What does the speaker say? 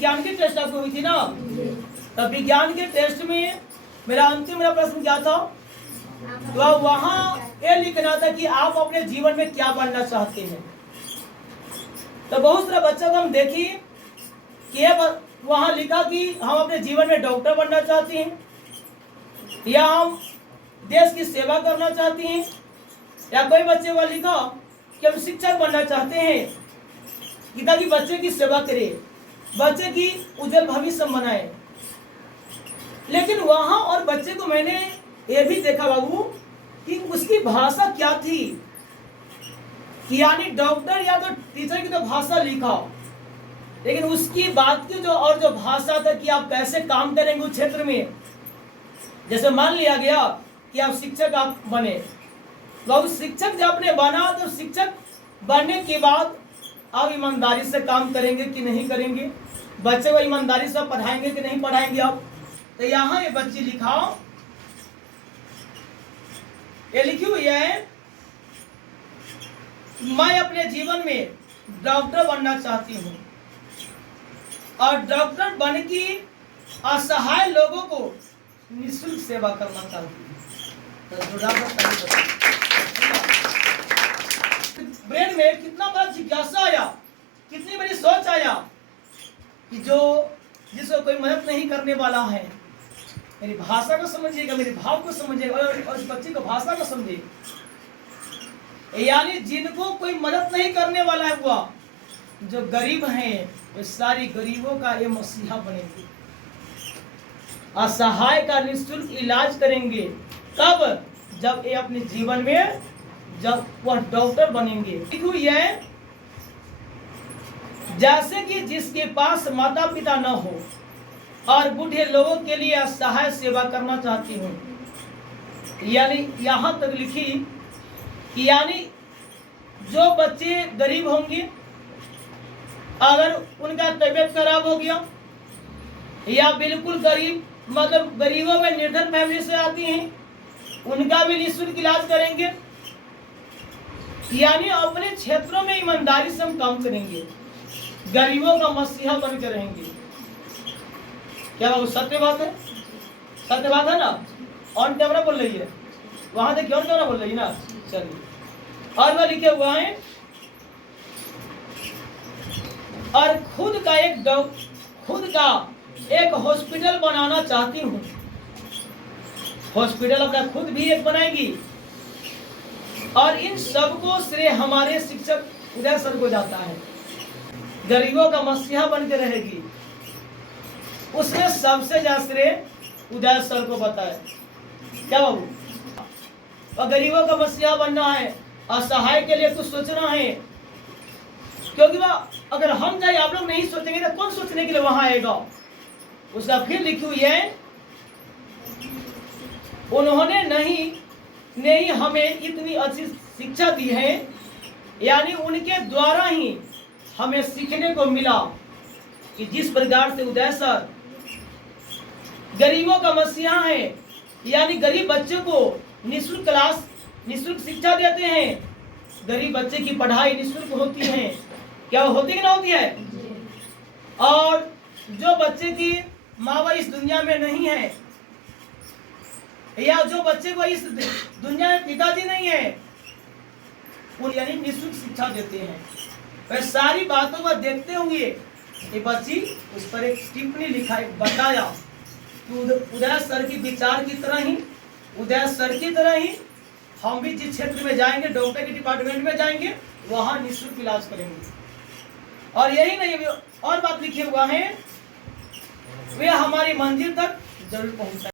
विज्ञान की टेस्ट आपको हुई थी ना, तब विज्ञान के टेस्ट में मेरा प्रश्न क्या था, तो वहां ये लिखना था कि आप अपने जीवन में क्या बनना चाहते हैं। तो बहुत सारे बच्चों को हम देखी कि वहां लिखा कि हम अपने जीवन में डॉक्टर बनना चाहते हैं, या हम देश की सेवा करना चाहते हैं, या कोई बच्चे को लिखा कि हम शिक्षक बनना चाहते हैं कि ताकि बच्चे की सेवा करे, बच्चे की उज्जवल भविष्य बनाए। लेकिन वहां और बच्चे को मैंने ये भी देखा बाबू कि उसकी भाषा क्या थी, कि यानी डॉक्टर या तो टीचर की तो भाषा लिखा, लेकिन उसकी बात की जो भाषा था कि आप कैसे काम करेंगे उस क्षेत्र में। जैसे मान लिया गया कि आप शिक्षक आप बने, तो उस शिक्षक जब आपने बना तो शिक्षक बनने के बाद आप ईमानदारी से काम करेंगे कि नहीं करेंगे, बच्चे को ईमानदारी से पढ़ाएंगे कि नहीं पढ़ाएंगे आप। तो यहाँ ये बच्ची लिखा, ये लिखी हुई है, मैं अपने जीवन में डॉक्टर बनना चाहती हूँ और डॉक्टर बन की असहाय लोगों को निःशुल्क सेवा करना चाहती हूँ। ब्रेन में कितना बड़ा जिज्ञासा आया, कितनी बड़ी सोच आया कि जिसको कोई मदद नहीं करने वाला है, मेरी भाषा को समझिएगा, मेरे भाव को समझिएगा और इस बच्चे को भाषा को समझिए, यानी जिनको कोई मदद नहीं करने वाला है, हुआ जो गरीब हैं वे सारी गरीबों का ये मसीहा बनेंगे, असहाय का निःशुल्क इलाज करेंगे। कब? जब ये अपने जीवन में जब वह डॉक्टर बनेंगे। है जैसे कि जिसके पास माता पिता न हो और बूढ़े लोगों के लिए असहाय सेवा करना चाहती हूँ। यानी यहाँ तक लिखी कि यानी जो बच्चे गरीब होंगे, अगर उनका तबीयत खराब हो गया या बिल्कुल गरीब मतलब गरीबों में निर्धन फैमिली से आती हैं, उनका भी निःशुल्क इलाज करेंगे। यानी अपने क्षेत्रों में ईमानदारी से हम काम करेंगे, गरीबों का मसीहा बन के रहेंगे। क्या बाबू सत्य बात है? सत्य बात है ना? ऑन कैमरा बोल रही है, वहां देखिए ऑन कैमरा बोल रही है ना। चलिए, और वह लिखे हुआ है, और खुद का एक हॉस्पिटल बनाना चाहती हूँ। हॉस्पिटल अपना खुद भी एक बनाएगी, और इन सबको श्रेय हमारे शिक्षक उदय सर को जाता है। गरीबों का मसीहा बन के रहेगी, उसने सबसे ज्यादा श्रेय उदय सर को बताया। क्या बाबू? और गरीबों का मसीहा बनना है, असहाय के लिए कुछ सोचना है, क्योंकि वह अगर हम जाए आप लोग नहीं सोचेंगे तो कौन सोचने के लिए वहां आएगा। उसका फिर लिखी हुई है, उन्होंने नहीं हमें इतनी अच्छी शिक्षा दी है, यानी उनके द्वारा ही हमें सीखने को मिला कि जिस प्रकार से उदय सर गरीबों का मसीहा है, यानी गरीब बच्चों को निःशुल्क शिक्षा देते हैं। गरीब बच्चे की पढ़ाई निःशुल्क होती है, क्या होती कि ना होती है? और जो बच्चे की माँ बाप इस दुनिया में नहीं है, या जो बच्चे को इस दुनिया में पिताजी नहीं है, वो यानी निःशुल्क शिक्षा देते हैं। वह सारी बातों को देखते हुए ये बच्ची उस पर एक टिप्पणी लिखा, बताया कि उदय सर की विचार की तरह ही, उदय सर की तरह ही हम भी जिस क्षेत्र में जाएंगे, डॉक्टर के डिपार्टमेंट में जाएंगे, वहां निःशुल्क इलाज करेंगे। और यही नहीं, और बात लिखे हुआ है, वे हमारी मंजिल तक जरूर पहुंचाएंगे।